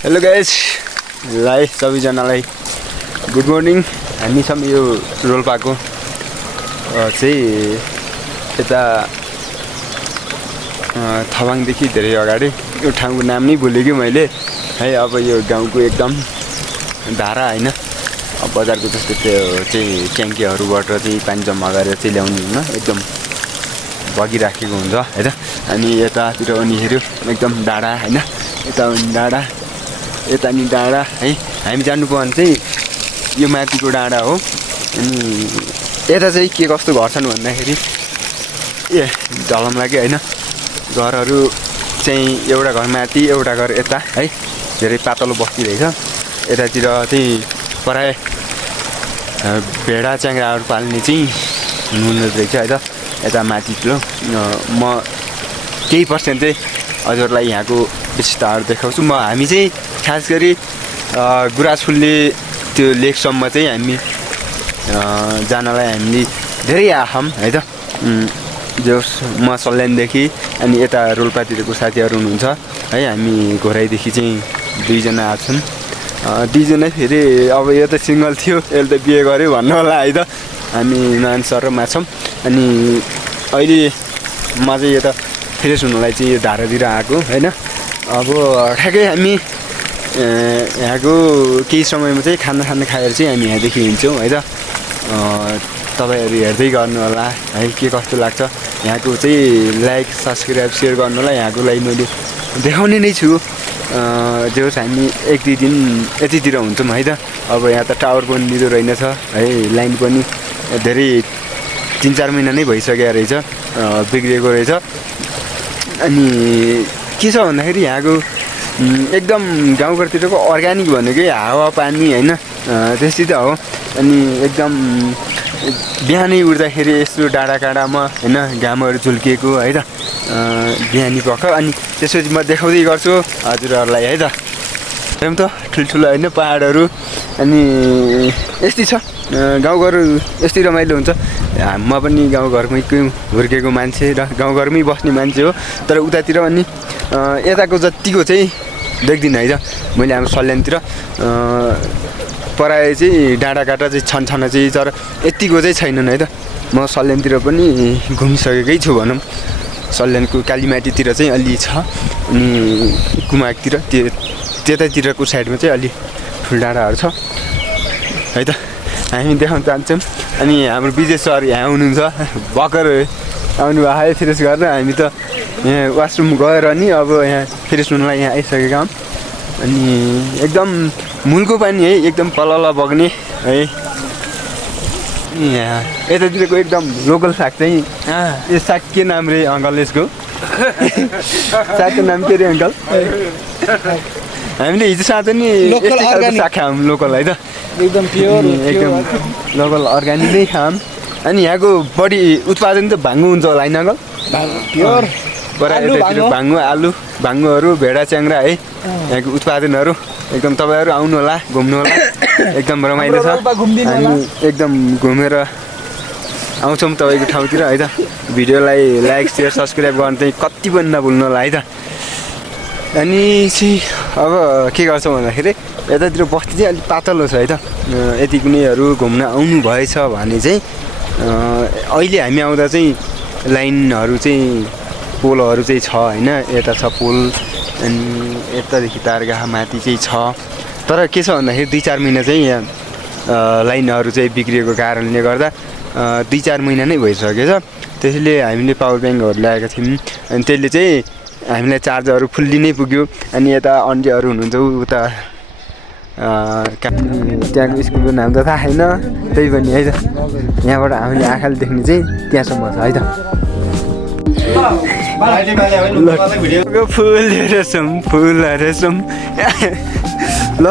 Hello guys लाई सबैजनालाई good morning. हामी छौँ यो रोल्पाको चाहिँ यता थवाङदेखि धेरै अगाडि। यो ठाउँको नाम नै भुलेँ मैले है। अब यो गाउँको एकदम धारा होइन, बजारको जस्तो त्यो चाहिँ ट्याङ्कीहरूबाट चाहिँ पानी जम्मा गरेर चाहिँ ल्याउनु हुन्न, एकदम बगिराखेको हुन्छ है त। अनि यतातिर अनि हेऱ्यो एकदम डाँडा होइन, यता पनि डाँडा यता नि डाँडा है। हामी जानुपर्ने चाहिँ यो माथिको डाँडा हो। अनि यता चाहिँ के कस्तो घर छन् भन्दाखेरि ढलम लाग्यो होइन। घरहरू चाहिँ एउटा घर माथि एउटा घर यता है, धेरै पातलो बस्ती रहेछ। यतातिर चाहिँ प्राय भेडा च्याङ्ग्राहरू पाल्ने चाहिँ हुनुहुँदो रहेछ है त। यता माथितिर म केही पर्सेन्ट चाहिँ हजुरलाई यहाँको विशेषताहरू देखाउँछु। हामी चाहिँ खास गरी गुराँसफुल्ने त्यो लेकसम्म चाहिँ हामी जानलाई हामीले धेरै आँखौँ है त। जो म सल्यानदेखि अनि यता रोल्पातिरको साथीहरू हुनुहुन्छ है। हामी घोराइदेखि चाहिँ दुईजना आएको छौँ। दुईजना फेरि अब यो त सिङ्गल थियो, यसले त बिहे गर्यो भन्नु होला है त। हामी मान सर र माछौँ। अनि अहिले म चाहिँ यता फ्रेस हुनलाई चाहिँ यो धारातिर आएको होइन। अब ठ्याक्कै हामी यहाँको केही समयमा चाहिँ खाना खाएर चाहिँ हामी यहाँदेखि हिँड्छौँ है त। तपाईँहरू हेर्दै गर्नु होला है, के कस्तो लाग्छ यहाँको चाहिँ लाइक सब्सक्राइब सेयर गर्नु होला। यहाँको लागि मैले देखाउने नै छु। जो हामी एक दुई दिन यतितिर हुन्छौँ है त। अब यहाँ त टावर पनि दिँदो रहेनछ है, लाइन पनि धेरै 3-4 महिना नै भइसक्यो रहेछ, बिग्रिएको रहेछ। अनि के छ भन्दाखेरि यहाँको एकदम गाउँघरतिरको अर्ग्यानिक भनेकै हावापानी होइन, त्यस्तै त हो। अनि एकदम बिहानै उठ्दाखेरि यस्तो डाँडाकाँडामा होइन घामहरू झुल्किएको है त, बिहानी पख। अनि त्यसपछि म देखाउँदै गर्छु हजुरहरूलाई है त। एकदम त ठुल्ठुलो होइन पहाडहरू। अनि यस्तै छ गाउँघर, यस्तै रमाइलो हुन्छ। म पनि गाउँघरमै हुर्केको मान्छे र गाउँघरमै बस्ने मान्छे हो। तर उतातिर अनि यताको जतिको चाहिँ देख्दिनँ है त। मैले हाम्रो सल्यानतिर प्रायः चाहिँ डाँडाकाँडा चाहिँ छन् चाहिँ, तर यतिको चाहिँ छैनन् है त। म सल्यानतिर पनि घुमिसकेकै छु भनौँ। सल्यानको कालीमाटीतिर चाहिँ अलि छ, अनि कुमाकतिर त्यतातिरको साइडमा चाहिँ अलि ठुल्डाँडाहरू छ है त। हामी देखाउन चाहन्छौँ। अनि हाम्रो विजय सर यहाँ हुनुहुन्छ, भर्खर आउनु भएको है फ्रेस गरेर। हामी त यहाँ वासरुम गएर नि अब यहाँ फ्रेस हुनलाई यहाँ आइसकेका हौँ। अनि एकदम मूलको पानी है, एकदम पलल बग्ने है। यहाँ यतातिरको एकदम लोकल साग चाहिँ यो साग के नाम रे अङ्कल यसको? सागको नाम के रे अङ्कल? हामीले हिजो साँझ नि यस्तै खालको साग खायौँ, लोकल है त। एकदम प्योर, एकदम लोकल अर्ग्यानिक नै खायौँ। अनि यहाँको बढी उत्पादन त भाङ्गो हुन्छ होला होइन अङ्कल? प्योर यतातिर भाङ्गोहरू भेडा च्याङ्ग्रा है, यहाँको उत्पादनहरू। एकदम तपाईँहरू आउनु होला, घुम्नु होला, एकदम रमाइलो छ। हामी एकदम घुमेर आउँछौँ तपाईँको ठाउँतिर है त। भिडियोलाई लाइक सेयर सब्सक्राइब गर्नु चाहिँ कति पनि नभुल्नु होला है त। अनि चाहिँ अब के गर्छौँ भन्दाखेरि यतातिर बस्ती चाहिँ अलिक पातलो छ है त। यति कुनैहरू घुम्न आउनु भएछ भने चाहिँ अहिले हामी आउँदा चाहिँ लाइनहरू चाहिँ पोलहरू चाहिँ छ होइन। यता छ पोल, अनि यतादेखि तारगाह माथि चाहिँ छ। तर के छ भन्दाखेरि 2-4 महिना चाहिँ यहाँ लाइनहरू चाहिँ बिग्रिएको कारणले गर्दा 2-4 महिना नै भइसकेको छ। त्यसैले हामीले पावर ब्याङ्कहरू ल्याएका थियौँ, अनि त्यसले चाहिँ हामीलाई चार्जहरू फुल्ली नै पुग्यो। अनि यता अन्डीहरू हुनुहुन्छ उता त्यहाँको स्कुलको नाम त थाहा छैन, त्यही पनि है त। यहाँबाट हामीले आँखाले देख्ने चाहिँ त्यहाँसम्म छ है त। फुल रेसम ल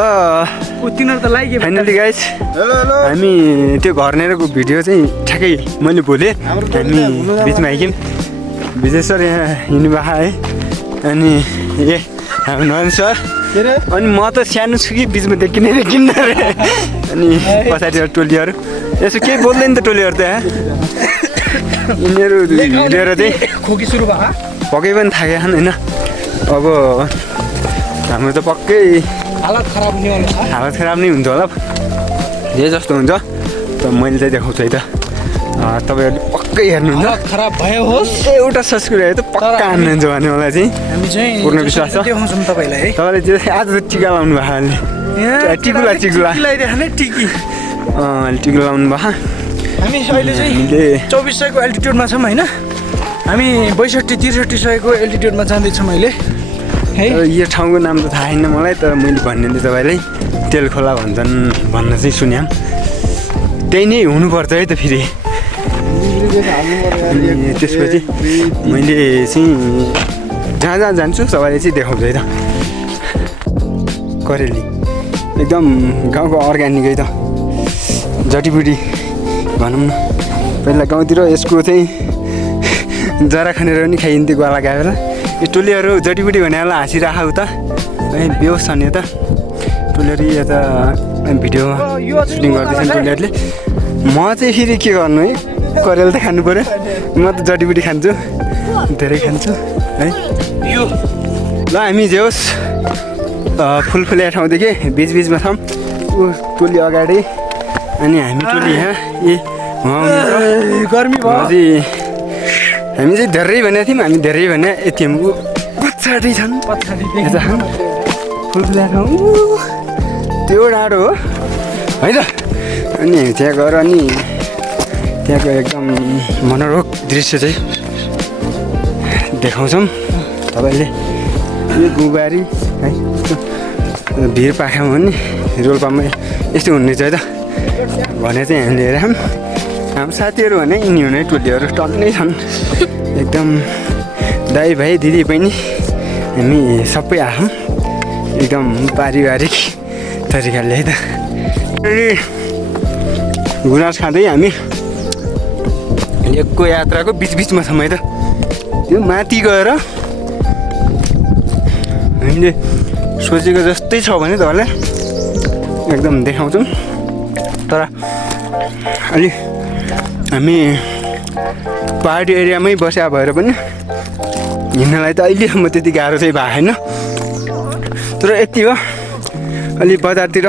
फाइनली गाइस, हामी त्यो घरनेरको भिडियो चाहिँ ठ्याक्कै मैले भुलेँ। हामी बिचमा आइक्यौँ, विजय सर यहाँ हिँड्नु भएको है। अनि हाम्रो नयन सर, अनि म त सानो छु कि बिचमा देखिने रे। अनि पछाडि टोलीहरू यसो केही बोल्दैन त टोलीहरू त यहाँ। यिनीहरू लिएर चाहिँ खोकी सुरु भयो, पक्कै पनि थाकेछन् होइन। अब हाम्रो त पक्कै हालत खराब हुने होला हालत खराब नै हुन्छ होला जे जस्तो हुन्छ त मैले चाहिँ देखाउँछु है त तपाईँहरूले पक्कै हेर्नुहुन्छ हालत खराब भयो होस् एउटा सब्सक्राइबर त पक्का हान्नुहुन्छ भने मलाई चाहिँ हामी चाहिँ पूर्ण विश्वास छ देखाउँछौँ तपाईँलाई है तपाईँले चाहिँ आज त टिका लाउनु भएको अहिले टिकुला लगाइदिए टिकी टिका लाउनु भएको हामी अहिले चाहिँ 2400 को एल्टिट्युडमा छौँ होइन हामी 62-63 को एल्टिट्युडमा जाँदैछौँ अहिले है यो ठाउँको नाम त थाहा छैन मलाई तर मैले भन्ने तपाईँलाई तेल खोला भन्छन् भन्न चाहिँ सुन्याम त्यही नै हुनुपर्छ है त फेरि अनि त्यसपछि मैले चाहिँ जहाँ जहाँ जान्छु सबैले चाहिँ देखाउँछु है त करेली एकदम गाउँको अर्ग्यानिक है त जडीबुटी भनौँ न पहिला गाउँतिर यसको चाहिँ जरा खनेर पनि खाइन्थ्यो गोला गाएर यो टोलीहरू जडीबुटी भनेर हाँसिराख उता है बेहोस छन् यता टोलीहरू यता भिडियोमा सुटिङ गर्दैछन् टोलीहरूले म चाहिँ फेरि के गर्नु है करेल त खानु पऱ्यो म त जडीबुटी खान्छु धेरै खान्छु है यो ल हामी जे होस् फुलफुले ठाउँदेखि बिचबिचमा छौँ ऊ टोली अगाडि अनि हामी टोली यहाँ गर्मी भयो हामी चाहिँ धेरै भनेको थियौँ हामी धेरै भने यति पछाडि छन् यता फुलफुले ठाउँ त्यो डाँडो हो है त अनि त्यहाँ गएर अनि त्यहाँको एकदम मनोरक दृश्य चाहिँ देखाउँछौँ तपाईँले यो गुबारी है भिर पाखामा पनि रोल्पामा यस्तो हुनेछ है त भने चाहिँ हामीले हेरेर हाम्रो साथीहरू भने यिनी हुने टोलीहरू टन्नै छन् एकदम दाइ भाइ दिदी बहिनी हामी सबै आयौँ एकदम पारिवारिक तरिकाले है त गुनास खाँदै हामी एकको यात्राको बिचबिचमा छौँ है त त्यो माथि गएर हामीले सोचेको जस्तै छ भने तपाईँलाई एकदम देखाउँछौँ तर अलि हामी पहाडी एरियामै बस्या भएर पनि हिँड्नलाई त अहिलेसम्म त्यति गाह्रो चाहिँ भएको छैन तर यति हो अलि बजारतिर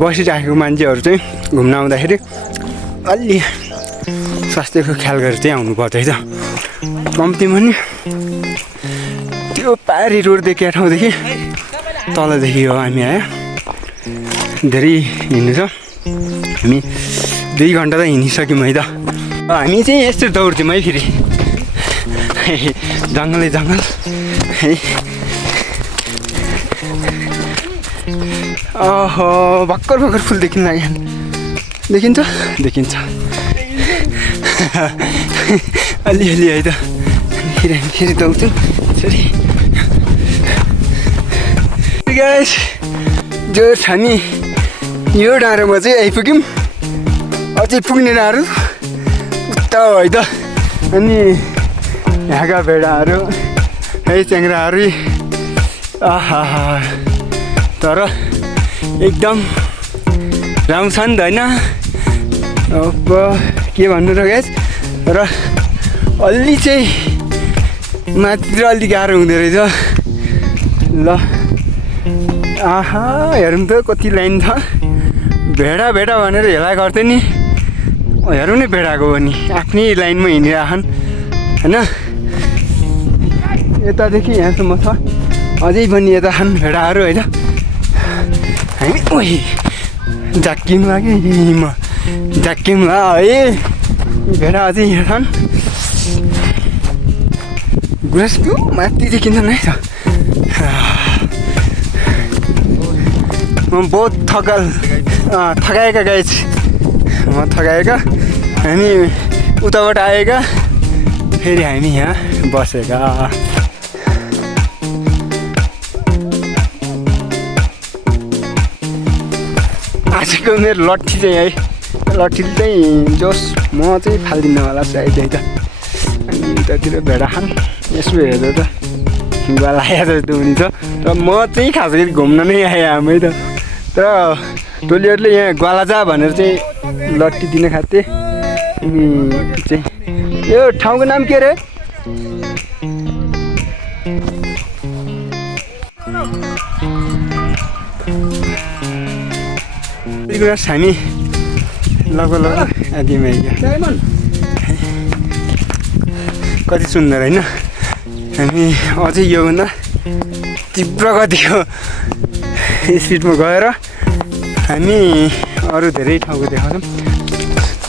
बसिराखेको मान्छेहरू चाहिँ घुम्न आउँदाखेरि अलि स्वास्थ्यको ख्याल गरेर चाहिँ आउनुपर्छ है त कम्तीमा नि त्यो पारी रोडदेखि ठाउँदेखि तलदेखि हो हामी आयो धेरै हिँड्नु छ हामी 2 घन्टा त हिँडिसक्यौँ है त हामी चाहिँ यस्तो दौड्थ्यौँ है फेरि जङ्गलै जङ्गल है ओहो भर्खर भर्खर फुल देखिन लाग्यो देखिन्छ देखिन्छ अलिअलि है त फेरि हामी फेरि दौड्छौँ यसरी गाइस जो हामी यो डाँडोमा चाहिँ आइपुग्यौँ अझै पुग्ने डाँडो उता है त अनि यहाँका भेडाहरू है च्याङ्राहरू आहा तर एकदम राम्रो छ नि त होइन अब के भन्नु र गाइस र अलि चाहिँ माथितिर अलि गाह्रो हुँदो रहेछ ल आहा हेरौँ त कति लाइन छ भेडा भेडा भनेर हेला गर्थ्यो नि हेरौँ नि भेडाको पनि आफ्नै लाइनमा हिँडिराखन् होइन यतादेखि यहाँसम्म छ अझै पनि यता छन् भेडाहरू होइन हामी ओइ झाक्किम लाग्यो म झाक्किम ला है भेडा अझै यहाँ छन् गुराँस त्यो माथि देखिन्छ नै छ म बहुत थकाएका गाइस म थकाएका हामी उताबाट आएका फेरि हामी यहाँ बसेका आजको मेरो लट्ठी चाहिँ है लट्ठी चाहिँ जोस् म चाहिँ फाल्दिनँ होला सायद है त अनि उतातिर भेडा खान यसो हेर्दा त गला जस्तो हुने छ र म चाहिँ खास गरी घुम्न नै आएँ हामी त तर टोलीहरूले यहाँ ग्वाला जा भनेर चाहिँ लट्ठी दिन खाथे अनि चाहिँ यो ठाउँको नाम के अरे लिगुरास हामी लगभग आदिमा आइगयो कति सुन्दर होइन हामी अझै योभन्दा तीव्र गतिको स्पिडमा गएर हामी अरू धेरै ठाउँको देखाउँछौँ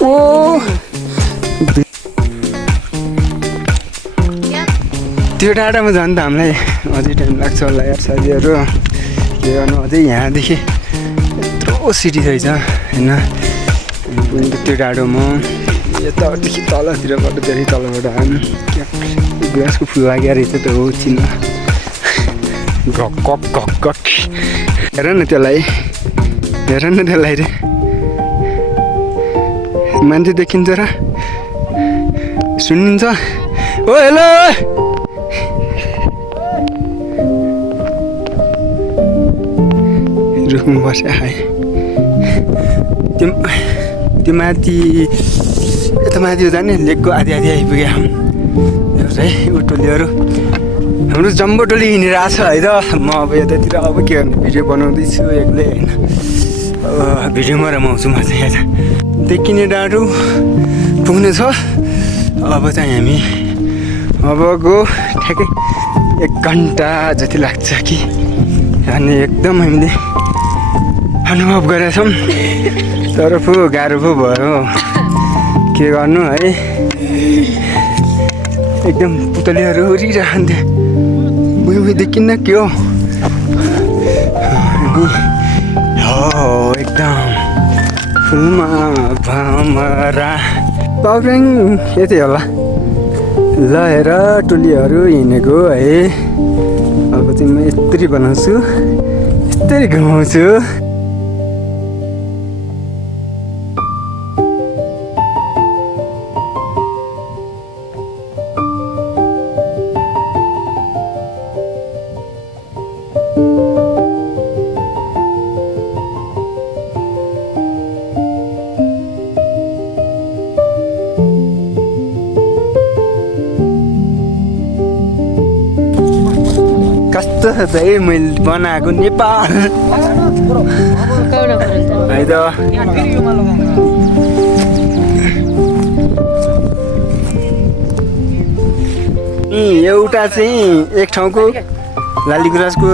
ओ त्यो डाँडामा झन् त हामीलाई अझै टाइम लाग्छ होला यार साथीहरू के गर्नु अझै यहाँदेखि यत्रो सिटी रहेछ होइन त्यो डाँडोमा यतादेखि तलतिरबाट धेरै तलबाट हामी गुराँसको फुल लागेको रहेछ त हो चिन्न घक घक घक हेर न त्यसलाई रे मान्छे देखिन्छ र सुनिन्छ ओ हेलो रुखमा बस्यो हाय त्यो माथि यता माथि जाने लेकको आधी आइपुग्यो है ऊ टोलीहरू हाम्रो जम्बो टोली हिँडेर आएको छ है त म अब यतातिर अब के गर्ने भिडियो बनाउँदैछु एक्लै होइन अब भिडियोमा रमाउँछु म चाहिँ यता देखिने डाँडो पुग्ने छ अब चाहिँ हामी अबको ठ्याक्कै 1 घन्टा जति लाग्छ कि अनि एकदम हामीले अनुभव गरेका छौँ तर पो गाह्रो पो भयो के गर्नु है एकदम पुतलीहरू उडिरहन्थे उही देखिन्न के हो एकदम फुलमा भमरा पौराङ यतै होला ल हेर टोलीहरू हिँडेको है अब चाहिँ म यस्तरी बनाउँछु यस्तरी घुमाउँछु कस्तो छ है मैले बनाएको नेपाल है त एउटा चाहिँ एक ठाउँको लालीगुराँसको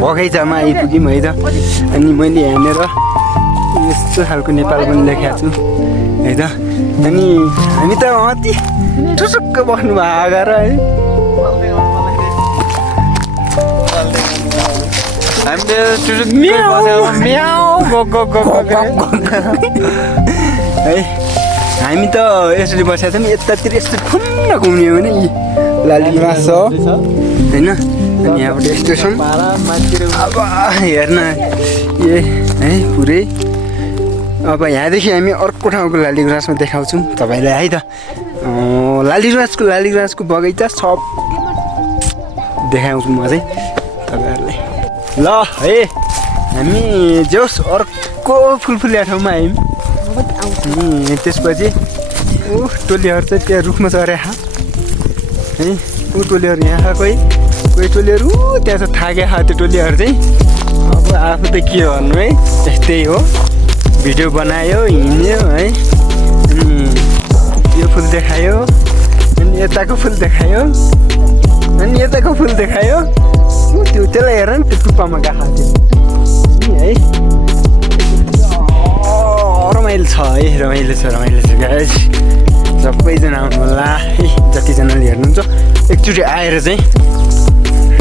बगैँचामा आइपुग्यौँ है त अनि मैले यहाँनिर यस्तो खालको नेपाल पनि लेखेको छु है त अनि हामी त अति ठुसुक्क बस्नु भएको र है है हामी त यसरी बसेका छौँ यतातिर यस्तो फुन्न घुम्ने हो भने यी लालीगुराँस छ होइन अनि यहाँबाट स्टेसन अब हेर्न ए है पुरै अब यहाँदेखि हामी अर्को ठाउँको लालीगुराँसमा देखाउँछौँ तपाईँलाई है त लालीगुराँसको बगैँचा सब देखाउँछु म चाहिँ तपाईँहरूलाई ल है हामी जोस् अर्को फुलफुलिया ठाउँमा आयौँ अनि त्यसपछि ऊ टोलीहरू चाहिँ त्यहाँ रुखमा चढे है ऊ टोलीहरू यहाँ कोही टोलीहरू त्यहाँ चाहिँ थाके त्यो टोलीहरू चाहिँ अब आफू त के गर्नु है त्यस्तै हो भिडियो बनायो हिँड्यो है अनि यो फुल देखायो अनि यताको फुल देखायो अनि यताको फुल देखायो त्यसलाई हेर नि त्यो टुप्पामा गएको थियो है रमाइलो छ है रमाइलो छ गाइस सबैजना आउनु होला है जतिजनाले हेर्नुहुन्छ एकचोटि आएर चाहिँ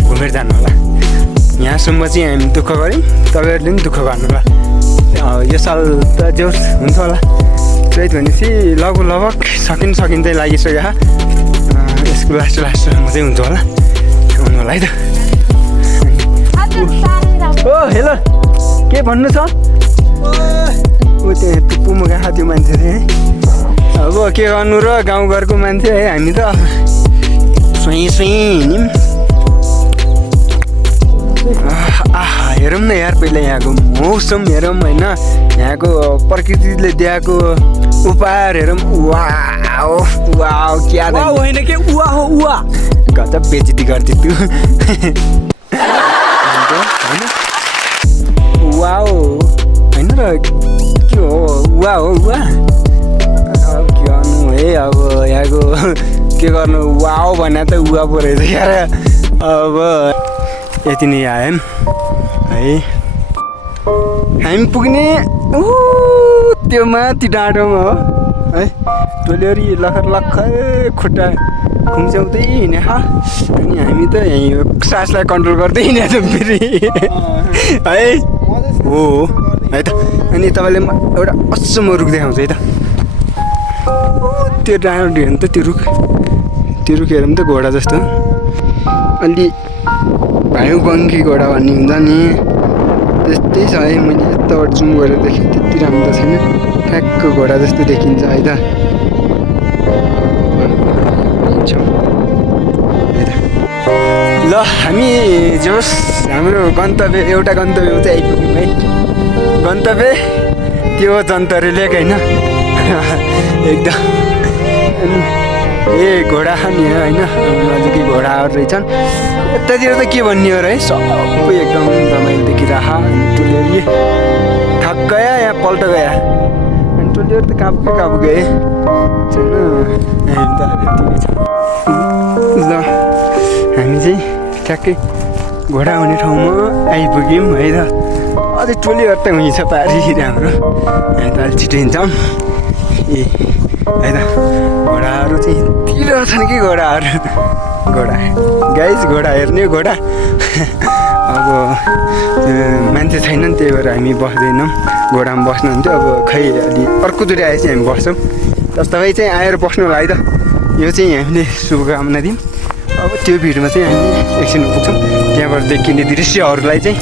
घुमेर जानु होला यहाँसम्म चाहिँ हामी दुःख गऱ्यौँ तपाईँहरूले पनि दुःख गर्नु होला यो साल त जोस् हुन्छ होला चैत भनेपछि लगभग सकिँदै लागिसक्यो यसको लास्टमा चाहिँ हुन्छ होला आउनु होला है त ओ हेलो के भन्नु छ ऊ त्यहाँ टुप्पोमा गएको त्यो मान्छे चाहिँ अब के गर्नु र गाउँघरको मान्छे है हामी त स्वयं हिँड्यौँ हेरौँ न यार पहिला यहाँको मौसम हेरौँ होइन यहाँको प्रकृतिले दिएको उपहार हेरौँ क्या होइन के उवा हो उवा गजब बेइज्जती गर्थ्यो तँ होइन के हो वा हो वा अब के गर्नु है अब यहाँको के गर्नु वा हो भने त उवा पो रहेछ यार अब यति नै आयौँ है हामी पुग्ने त्यो माथि डाँडोमा हो है टोलियरी लखर लखर खुट्टा खुम्च्याउँदै हिँडे अनि हामी त यहीँ सासलाई कन्ट्रोल गर्दै हिँडेको छौँ फेरि है हो है त अनि तपाईँले एउटा अचम्म रुख देखाउँछ है त त्यो डाँडो हेर्नु त त्यो रुख हेरौँ त घोडा जस्तो अलि भाइउ बङ्की घोडा भन्ने हुन्छ नि त्यस्तै छ है मैले यताबाट जुम गरेर देखेँ त्यति राम्रो त छैन ठ्याक्क घोडा जस्तो देखिन्छ है त ल हामी जोस् हाम्रो गन्तव्य एउटा गन्तव्यमा चाहिँ आइपुग्यौँ है गन्तव्य त्यो जन्तरी लेक होइन एकदम ए घोडा खाने होइन नजिकै घोडाहरू रहेछन् यतातिर त के भन्ने हो र है सबै एकदम रमाइलो देखिरह टोलीहरू थक गया यहाँ पल्ट गया अनि टोलीहरू त कहाँ गए छैन हामी त यतिकै छ ल हामी चाहिँ ठ्याक्कै घोडा हुने ठाउँमा आइपुग्यौँ है त अझै टोलीहरू त हुनेछ पारि हाम्रो यहाँ त अलिक छिटो हिँड्छौँ ए है त घोडाहरू चाहिँ तिर छन् कि घोडा गाइस घोडा हेर्ने घोडा अब मान्छे छैनन् त्यही भएर हामी बस्दैनौँ घोडामा बस्नुहुन्थ्यो अब खै अलि अर्कोचोटि आएपछि हामी बस्छौँ तपाईँ चाहिँ आएर बस्नु होला है त यो चाहिँ हामीले शुभकामना दिउँ अब त्यो भिडमा चाहिँ हामी एकछिन पुग्छौँ त्यहाँबाट देखिने दृश्यहरूलाई चाहिँ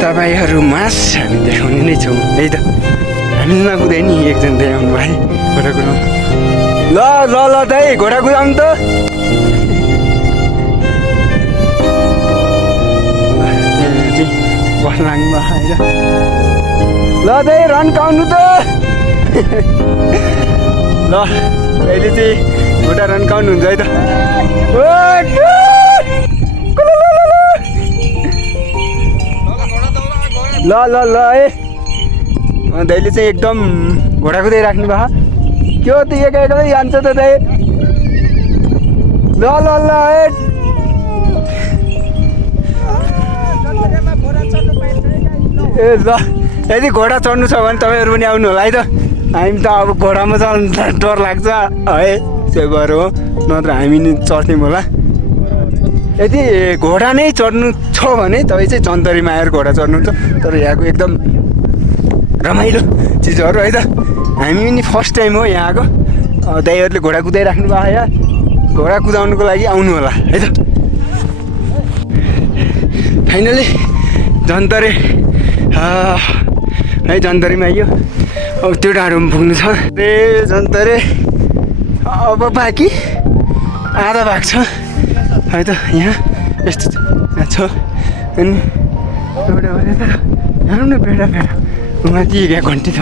तपाईँहरू माझ हामी देखाउने नै छौँ है त हामीले नकुदाइ नि एकजना देखाउनु भयो घोडा कुदाउनु ल दाइ घोडा कुदाउनु त बस्न लाग्नु भयो है त ल दाइ रन्काउनु त ल अहिले चाहिँ घोडा रन्काउनु हुन्छ है त ल है दाइले चाहिँ एकदम घोडा कुदाइ राख्नु भयो के हो त एकै जान्छ त दाइ ल है ए ल यदि घोडा चढ्नु छ भने तपाईँहरू पनि आउनु होला है त हामी त अब घोडामा चढ्नु डर लाग्छ है त्यही भएर हो नत्र हामी नि चढ्थ्यौँ होला यदि घोडा नै चढ्नु छ भने तपाईँ चाहिँ जन्तरीमा आएर घोडा चढ्नुहुन्छ तर यहाँको एकदम रमाइलो चिजहरू है त हामी पनि फर्स्ट टाइम हो यहाँ आएको दाइहरूले घोडा कुदाइराख्नु भयो यहाँ घोडा कुदाउनुको लागि आउनु होला है त फाइनली जन्तरे है जन्तरीमा आइयो अब त्यो डाँडोमा पुग्नु छ ए जन्तरे अब बाँकी आधा भाग छ है त यहाँ यस्तो छ अनि एउटा हेरौँ न बेडा माथि क्या घन्टी छ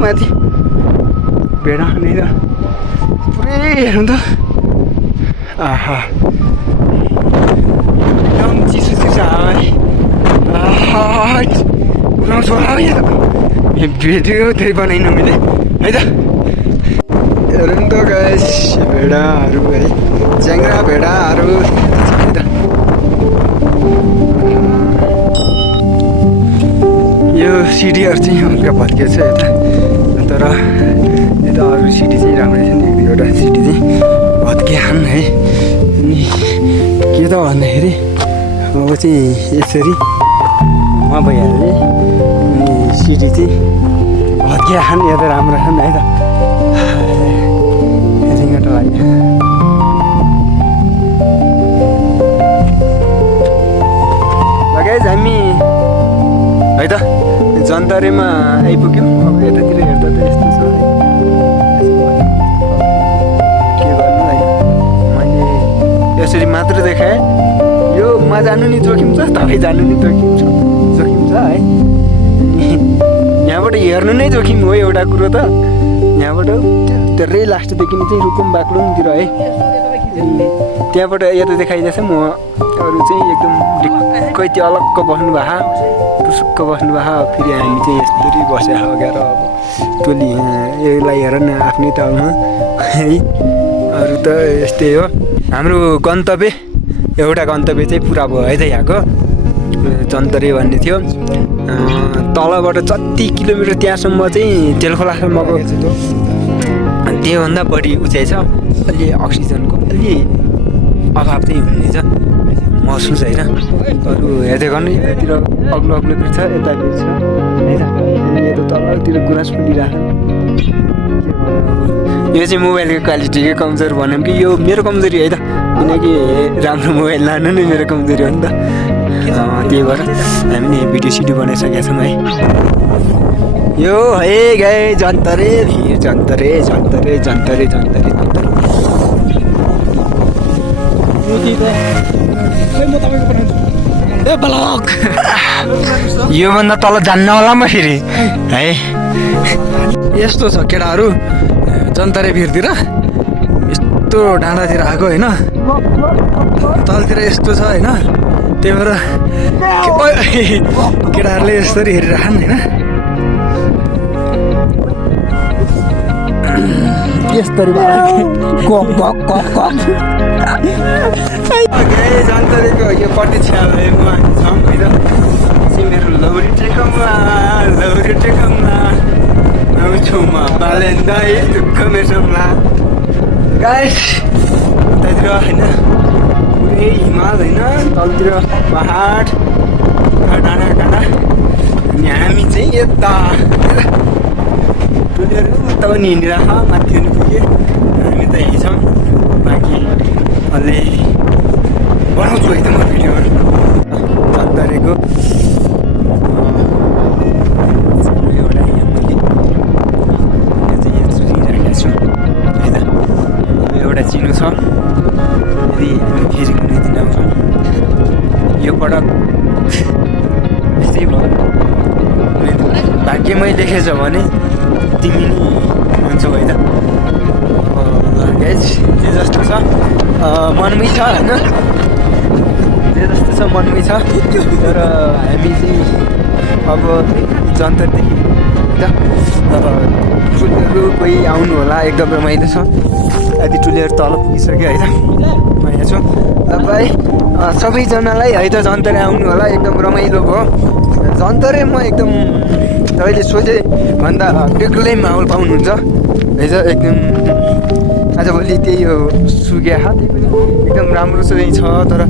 माथि भेडा नै त पुरै हेरौँ त आहा एकदम चिसो हावा उडाउँछु भिडियो त्यही बनाइनँ मैले है त हेरौँ त गाइस भेडाहरू है च्याङ्ग्रा भेडाहरू है त यो सिडीहरू चाहिँ हल्का भत्किएको छ यता तर यता अरू सिडी चाहिँ राम्रै छ नि एक दुईवटा सिडी चाहिँ भत्किहान् है अनि के त भन्दाखेरि अब चाहिँ यसरी भइहाल्यो अनि सिडी चाहिँ भत्किहान् या त राम्रो छन् है त रिङ्गटा लाग्यो गाइस हामी है त जन्तरेमा आइपुग्यौँ अब यतातिर हेर्दा त यस्तो छ है के गर्नु है मैले यसरी मात्र देखाएँ यो मा जानु नि जोखिम छ तपाईँ जानु नि जोखिम छ है यहाँबाट हेर्नु नै जोखिम हो एउटा कुरो त यहाँबाट धेरै लास्टदेखि चाहिँ रुकुम बाक्लुङतिर है त्यहाँबाट यता देखाइदिएछ म अरू चाहिँ एकदम ढिक्कै त्यो अलग्ग बस्नु भएको पुसुक्क बस्नु भएको फेरि हामी चाहिँ यस्तरी बसेर गएर अब टोली यसलाई हेर न आफ्नै तालमा है अरू त यस्तै हो हाम्रो गन्तव्य एउटा गन्तव्य चाहिँ पुरा भयो है त यहाँको जन्तरे भन्ने थियो तलबाट जति किलोमिटर त्यहाँसम्म चाहिँ तेलखोलासम्मको त्योभन्दा बढी उचाइ छ अलि अक्सिजनको अलि अभाव चाहिँ हुनेछ महसुस होइन अरू हेर्दै गर्नु यतातिर अग्लो अग्लो भिड छ यता भिड छ होइन यता तलतिर गुराँस फुलिरहेको यो चाहिँ मोबाइलको क्वालिटीकै कमजोर भनौँ कि यो मेरो कमजोरी है त किनकि राम्रो मोबाइल लानु नै मेरो कमजोरी हो नि त त्यही भएर हामीले भिडियो सिडियो बनाइसकेका छौँ है यो है गए जन्तरे भिड जन्तरे जन्तरे जन्तरे जन्तरे जन्तरे योभन्दा तल जान्न होला म फेरि है यस्तो छ केटाहरू जन्तरे भिरतिर यस्तो डाँडातिर आएको होइन तलतिर यस्तो छ होइन त्यही भएर केटाहरूले यस्तरी हेरिरहन् होइन यस्तरी जन्तरेको यो पट्टि छ्यामा छौँ होइन मेरो लौरी टेकौँला छेउमा बालेन्दै दुःख मेसौँला गाइस उतातिर होइन पुरै हिमाल होइन तलतिर पहाड डाँडा डाँडा अनि हामी चाहिँ यता टोलीहरू उता पनि हिँडिरह माथि पनि पुग्यो हामी त यहीँ छौँ बाँकी अलि बनाउँछु है त म भिडियोहरू जन्तरेको एउटा यहाँ मैले यहाँ चाहिँ यहाँ चुनिराखेको छु है त एउटा चिनो छ यदि हामी फेरि कुनै दिन आउँछौँ यो पटक यस्तै भयो भाग्यमै लेखेछ भने तिमी नि हुन्छौ है त गाइज जे जस्तो छ मनमै छ होइन जे जस्तो छ मनमै छ तर हामी चाहिँ अब जन्तरदेखि टुलीहरू कोही आउनु होला एकदम रमाइलो छ आदि टुलीहरू तल पुगिसक्यो है त म यहाँ छु तपाईँ सबैजनालाई है त जन्तरे आउनु होला एकदम रमाइलो भयो जन्तरे म एकदम तपाईँले सोचे भन्दा बेग्लै माहौल पाउनुहुन्छ है त एकदम आजभोलि त्यही हो सुग्या त्यही पनि एकदम राम्रो चाहिँ छ तर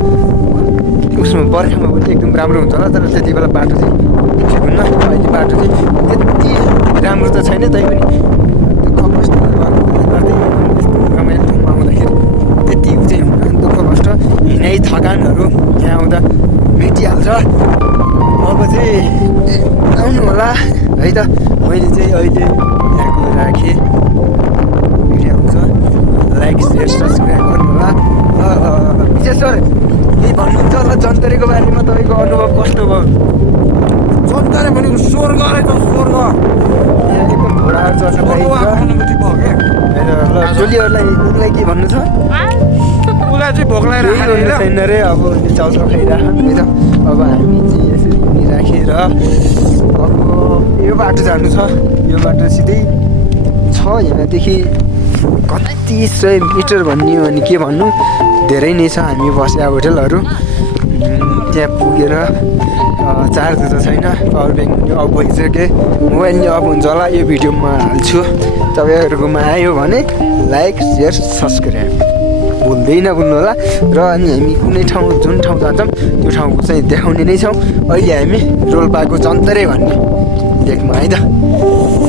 उसमा बर्खामा पनि एकदम राम्रो हुन्छ होला तर त्यति बेला बाटो चाहिँ ठिक हुन्न अहिले बाटो चाहिँ त्यति राम्रो त छैन तैपनि दुःख कष्ट गर्दै रमाइलो ठाउँमा आउँदाखेरि त्यति चाहिँ हुन्न दुःख कष्ट हिँडाइ थकानहरू यहाँ आउँदा मेटिहाल्छ अब चाहिँ आउनु होला है त मैले चाहिँ अहिले यहाँको राखेँ भिडियो आउँछ लाइक सेयर सब्सक्राइब गर्नु होला विशेष सर केही भन्नुहुन्छ होला जन्तरेको बारेमा तपाईँको अनुभव कस्तो भयो जन्तरे भनेको स्वर्ग रहेछ स्वर्ग यहाँ एकदम घोडाहरू चढ्छ टोलीहरूलाई उसलाई के भन्नु छ उसलाई चाहिँ भोक केही गर्नु छैन रे अब चाउचाउ खाइरह है त अब हामी चाहिँ यसरी हिँडिराखेर अब यो बाटो जानु छ यो बाटो सिधै छ यहाँदेखि कति सय मिटर भन्ने हो भने के भन्नु धेरै नै छ हामी बसेका होटलहरू त्यहाँ पुगेर चार्ज त छैन पावर ब्याङ्क पनि अफ भइसक्यो मोबाइल नि अफ हुन्छ होला यो भिडियोमा हाल्छु तपाईँहरूकोमा आयो भने लाइक सेयर सब्सक्राइब भुल्दै नभुल्नु होला र अनि हामी कुनै ठाउँ जुन ठाउँ जान्छौँ त्यो ठाउँको चाहिँ देखाउने नै छौँ अहिले हामी रोल्पाको जन्तरे भन्ने देखौँ है त